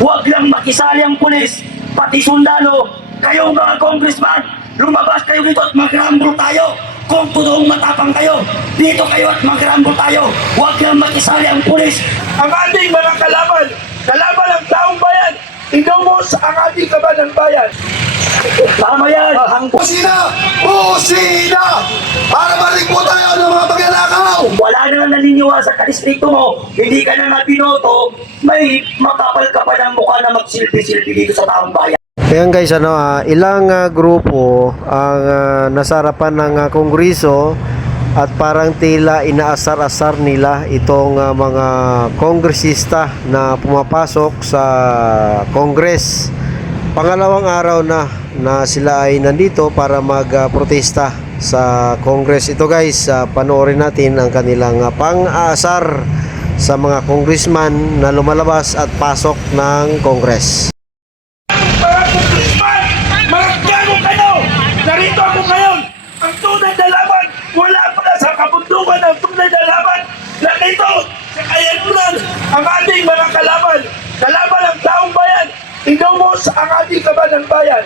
Huwag lang makisali ang pulis, pati sundalo. Kayong mga congressman, lumabas kayo dito at mag-rumble tayo. Kung totoong matapang kayo, dito kayo at mag-rumble tayo. Huwag lang makisali ang pulis. Ang ating mga kalaban, kalaban ng taong bayan, inumos ang ating kaban ng bayan. Tama yan, Busina! Busina! Para marinig po tayo ng mga pagnanakaw! wala na lang naniniwala sa kadistrito mo, hindi ka na nga binoto, may makapal ka pa ng mukha na magsilpi-silpi dito sa taong bayan. Ayan guys, ilang grupo ang nasa harapan ng kongreso at parang tila inaasar-asar nila itong mga kongresista na pumapasok sa kongres. Pangalawang araw na sila ay nandito para magprotesta sa kongres. Ito guys, panoorin natin ang kanilang pang-aasar sa mga congressman na lumalabas at pasok ng kongres. Mga congressman, mga gago kayo! Narito ako ngayon! Ang tunay na laban, wala pala sa kabundukan ng tunay na laban. Nandito sa Kayanduran, ang ating mga kalaban, kalaban ng taong bayan, inumos ang ating kaban ng bayan.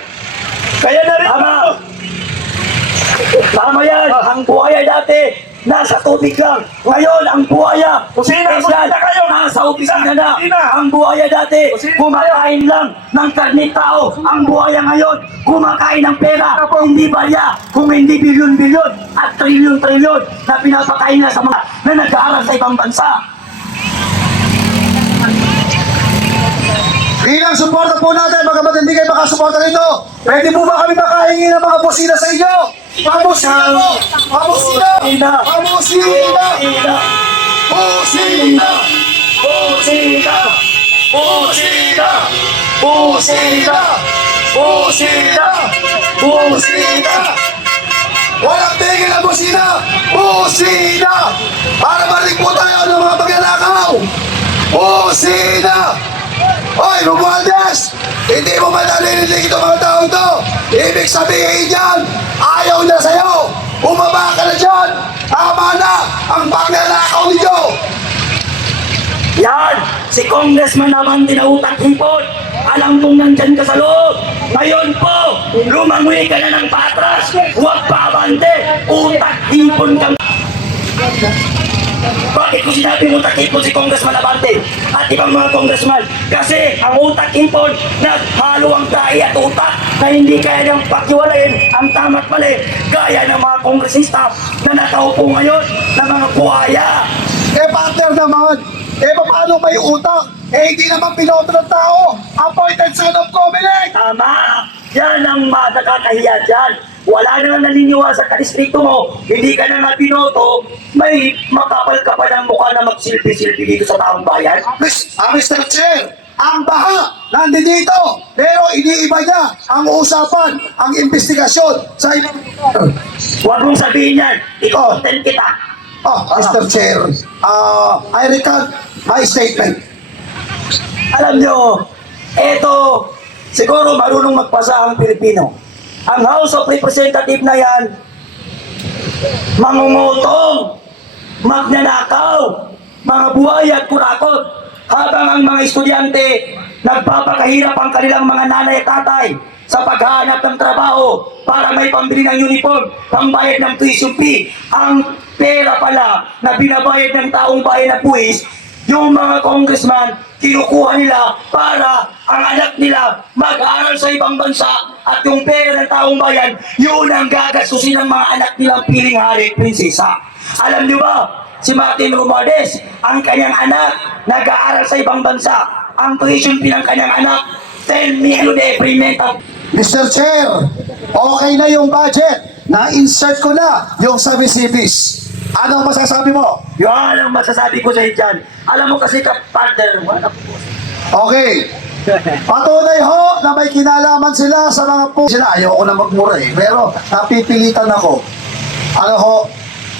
Kaya narito Tama. ako. Tama yan, ang buhaya dati, nasa tubig lang. Ngayon, ang buhaya, Kusina kayo! nasa opisina na. Kusina! Ang buhaya dati, Kusina kumakain lang ng karne tao. Ang buhaya ngayon, kumakain ng pera. Hindi barya, kung hindi bilyon-bilyon at trilyon-trilyon na pinapakain na sa mga na nag-aaral sa ibang bansa. Bilang suporta po natin, mga kapatid, hindi kayo makasuporta rito. Pwede po ba kami makahingi ng mga busina sa inyo? Mga busina po! Mga busina! Mga busina! Busina! Pusina! Pusina! Pusina! Pusina! Busina! Walang tigil na busina! Busina! Para marinig po tayo ng mga pagnanakaw! Busina! Hoy, Romualdez! Hindi mo man narinig itong mga tao to! Ibig sabihin yan, ayaw na sa'yo! Bumaba ka na dyan! Tama na ang pagnanakaw ninyo! Yan! Si Congressman naman tinautak hipon. Alam mong nandyan ka sa loob. Ngayon po, lumangoy ka na ng patras. Huwag pa abante. Utak hipon kang... Bakit ko sinabi utak hipon si Congressman Abante at ibang mga congressman? Kasi ang utak hipon, naghalo ang tahi at utak na hindi kaya niyang pakiwalayin ang tama't mali. Gaya ng mga kongresista na nakaupo ngayon ng mga buhaya. Eh, partner naman! Eh, paano may utak? Eh, hindi naman pinoto ng tao! Appointed son of Comelec! Tama! Yan ang nakakahiya dyan. Wala na lang naniniwala sa kadistrito mo, hindi ka na nga binoto, may makapal ka pa ng mukha na magsilpi-silpi dito sa taong bayan. Mr. Chair, ang baha nandito, pero iniiba niya ang usapan, ang investigasyon sa ibang... Huwag mong sabihin yan, i-content kita. Mr. Chair, I recant my statement. Alam nyo, eto, siguro marunong magpasa ang Pilipino. Ang House of Representative na yan, mangungutong, magnanakaw, mga buhay at kurakot, habang ang mga estudyante nagpapakahirap ang kanilang mga nanay at tatay sa paghahanap ng trabaho para may pambili ng uniform, pambayad ng tuition fee. Ang pera pala na binabayad ng taong bayan na buwis, yung mga congressman, kinukuha nila para ang anak nila mag-aral sa ibang bansa at yung pera ng taong bayan, yun ang gagastusin ng mga anak nilang piling hari, prinsesa. Alam niyo ba, si Martin Romualdez, ang kanyang anak, nag-aaral sa ibang bansa. Ang tuition fee ng kanyang anak, 10 million every month. Mr. Chair, okay na yung budget. Na-insert ko na yung sa recipes. Anong masasabi mo? Yun ang masasabi ko sa iyo dyan. Alam mo kasi partner, wala po. Okay. Patunay ho na may kinalaman sila sa mga po. Sila, ayaw ko na magmura eh. Pero napipilitan ako. Ano ho?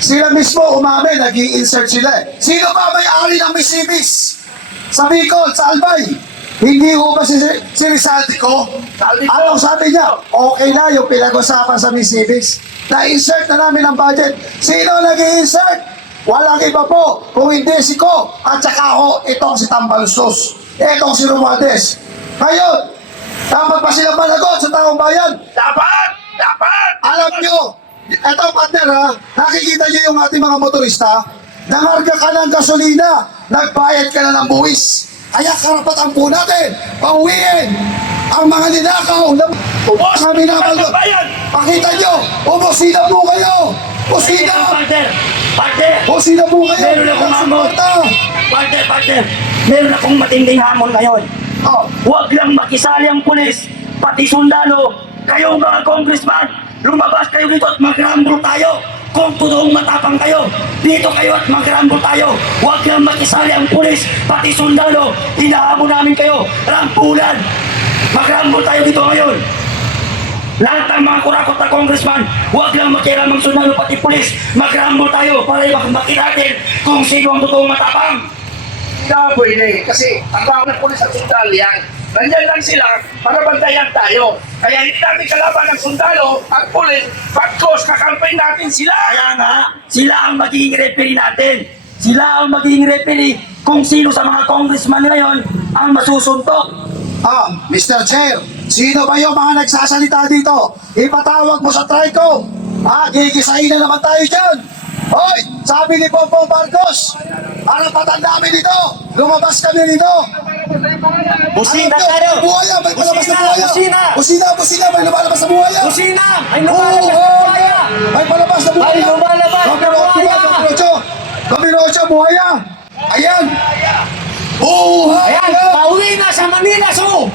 Sila mismo umamin, nag-i-insert sila eh. Sino ba may-ari ng Misibis? Sa Bicol, sa Albay. Hindi ho ba si Rizaldi ko? Anong sabi niya? Okay na yung pinag-usapan sa Misibis. Na-insert na namin ang budget. Sino nag-i-insert? Walang iba po kung hindi si Ko at saka ho itong si Tambalsos. Etong si Romualdez. Ngayon, dapat pa silang managot sa taong bayan. Dapat! Dapat! Alam nyo, eto partner ha, nakikita nyo yung ating mga motorista, nangarga ka ng gasolina, nagbayad ka na ng buwis. Kaya karapatan po natin, pauwiin ang mga ninakaw na Ubos! kami naman. Bayan! Pakita nyo, umosina po kayo! Usina! Partner! Partner! Usina po kayo! Meron akong hamon. Suporta! Partner! Meron akong matinding hamon ngayon. Oh, Huwag lang makisali ang pulis, pati sundalo, kayong mga congressman, lumabas kayo dito at mag-rumble tayo. Kung totoong matapang kayo, dito kayo at mag-rumble tayo. Huwag lang makisali ang pulis, pati sundalo, hinahamon namin kayo, rampulan. Mag-rumble tayo dito ngayon. Lahat ng mga kurakot na congressman, huwag lang makialam ang sundalo pati pulis, mag-rumble tayo para makita natin kung sino ang totoong matapang. Kaboy na eh. Kasi ang tao ng pulis at sundalo yan. Nandyan lang sila para bantayan tayo. Kaya hindi natin kalaban ng sundalo at pulis. Pagkos, kakampay natin sila. Kaya nga, sila ang magiging referee natin. Sila ang magiging referee kung sino sa mga congressman ngayon ang masusuntok. Mr. Chair, sino ba yung mga nagsasalita dito? Ipatawag mo sa TRICOM. Gigisahin na naman tayo dyan. Hoy, sabi ni Pompong Marcos, para patanda kami dito, lumabas kami dito. Busina Alam nyo, tayo! buhaya, may palabas na buhaya. Busina! Busina, may lumalabas na buhaya. Kusina! Ay Oo, lumalabas na oo, buhaya! may palabas na buhaya. Ay, lumalabas na buhaya. Domino 8, buhaya. Ayan. Buhaya. Ayan, pauwi na sa Manila, so!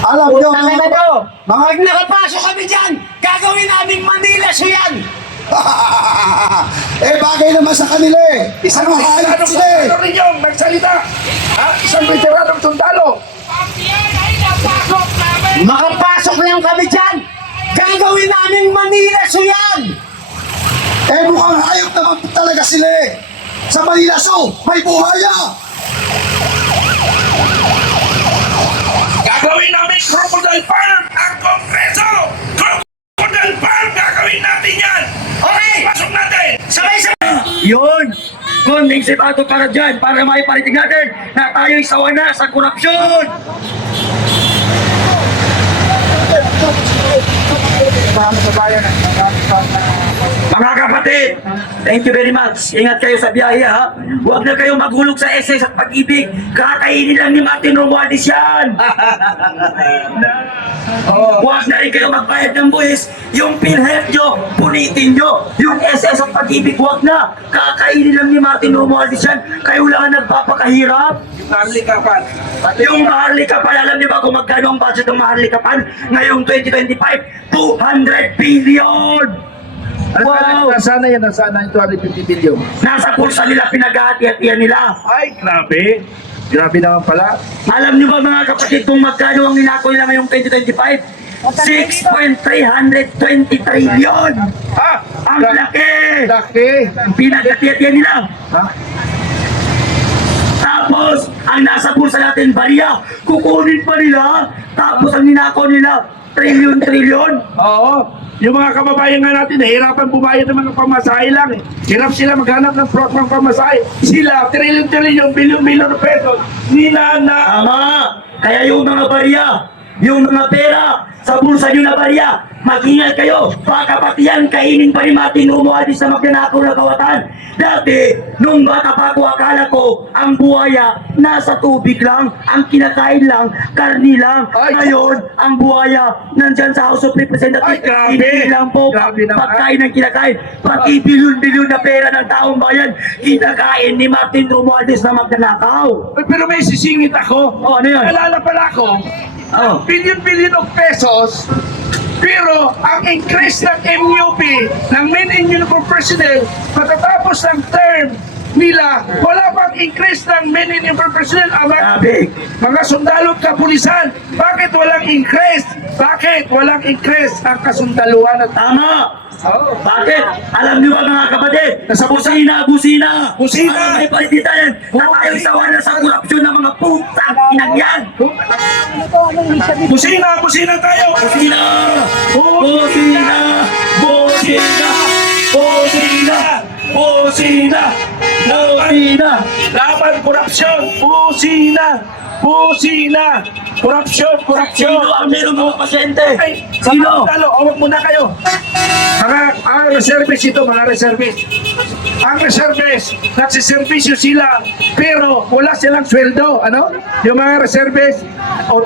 Alam nyo, Putang ina mga... nyo! Pag nakapasok kami dyan, gagawin naming Manila, so yan! bagay naman sa kanila eh. Isang mahayop sila eh. Ano rin yung nagsalita? Isang veteranong sundalo. Makapasok lang kami dyan, gagawin naming Manila, so yan! Mukhang hayop naman talaga sila eh. Sa Manila Zoo, may buhaya. Gagawin namin crocodile farm ang Kongreso! Crocodile farm! Gagawin natin yan! Okay! Pasok natin! Sabay-sabay! Yun! Kunding sipato para dyan, para maiparitig natin na tayo'y sawa na sa korupsyon! Mga kapatid, thank you very much. Ingat kayo sa biyahe ha. Huwag na kayo maghulog sa SS at pag-ibig. Kakainin lang ni Martin Romualdez yan. Huwag na rin kayo magbayad ng buwis. Yung PhilHealth nyo, punitin nyo. Yung SS at pag-ibig, huwag na. Kakainin lang ni Martin Romualdez yan. Kayo lang ang nagpapakahirap. Narlikapan. Yung Maharlikapan, alam niyo ba kung magkano ang budget ng Maharlikapan ngayong 2025? 200 billion! Wow! Nasana yan? Nasana yung 250 billion? Nasa pulsa nila, pinag-hati-hatian nila. Ay, grabe. Grabe naman pala. Alam niyo ba mga kapatid kung magkano ang ninako nila ngayong 2025? 6.320 trillion! Ang laki! Laki. Pinag-hati-hatian nila. Ha? Tapos, ang nasa pulsa natin, bariya, kukunin pa nila. Tapos, ang ninako nila, trillion. Oo. Yung mga kababayan nga natin, nahirapan bumayad ng mga pamasahe lang eh. Hirap sila maghanap ng protong pamasahe. Sila, trillion, bilyon na pesos. Ninana. Tama! Kaya yung mga bariya, yung mga pera, sa bulsa nyo na bariya, mag-ingat kayo. Baka pati yan, kainin pa ni Martin Romualdez na magnanakaw na kawatan. Dati, nung bata pa ako, akala ko, ang buhaya, nasa tubig lang, ang kinakain lang, karni lang. Ay! Ngayon, ang buhaya, nandyan sa House of Representatives. Ay, grabe! Hindi lang po, Grabe naman. pagkain ng kinakain. Pati bilyon-bilyon na pera ng taong bayan, kinakain ni Martin Romualdez na magnanakaw. Pero may sisingit ako. Oh, ano yun? Naalala pala ko, Oh. bilyon of pesos, pero ang increase ng MUP, ng Main Uniform Personnel, matatapos ng term nila, wala pang increase ng Main Uniform Personnel, ang Grabe. mga sundalo at kapulisan. Bakit walang increase? Bakit walang increase ang kasundaluan at Tama! oh. Bakit? Alam niyo ba mga kapatid? Nasa Busina! Busina! Ay, palitan yan! Na tayo sawa na sa korupsyon ng mga putang inang yan! Busina tayo! Busina! Busina! Busina! Busina! Busina! Busina! Laban korupsyon! Busina! Busina! Korupsyon! Sino ang meron mga pasyente? Ay, Sino? talo, awag muna kayo. Ang reservist ito, mga reservist. Ang reservist, nagsiservisyo sila, pero wala silang sweldo. Ano? Yung mga reservist,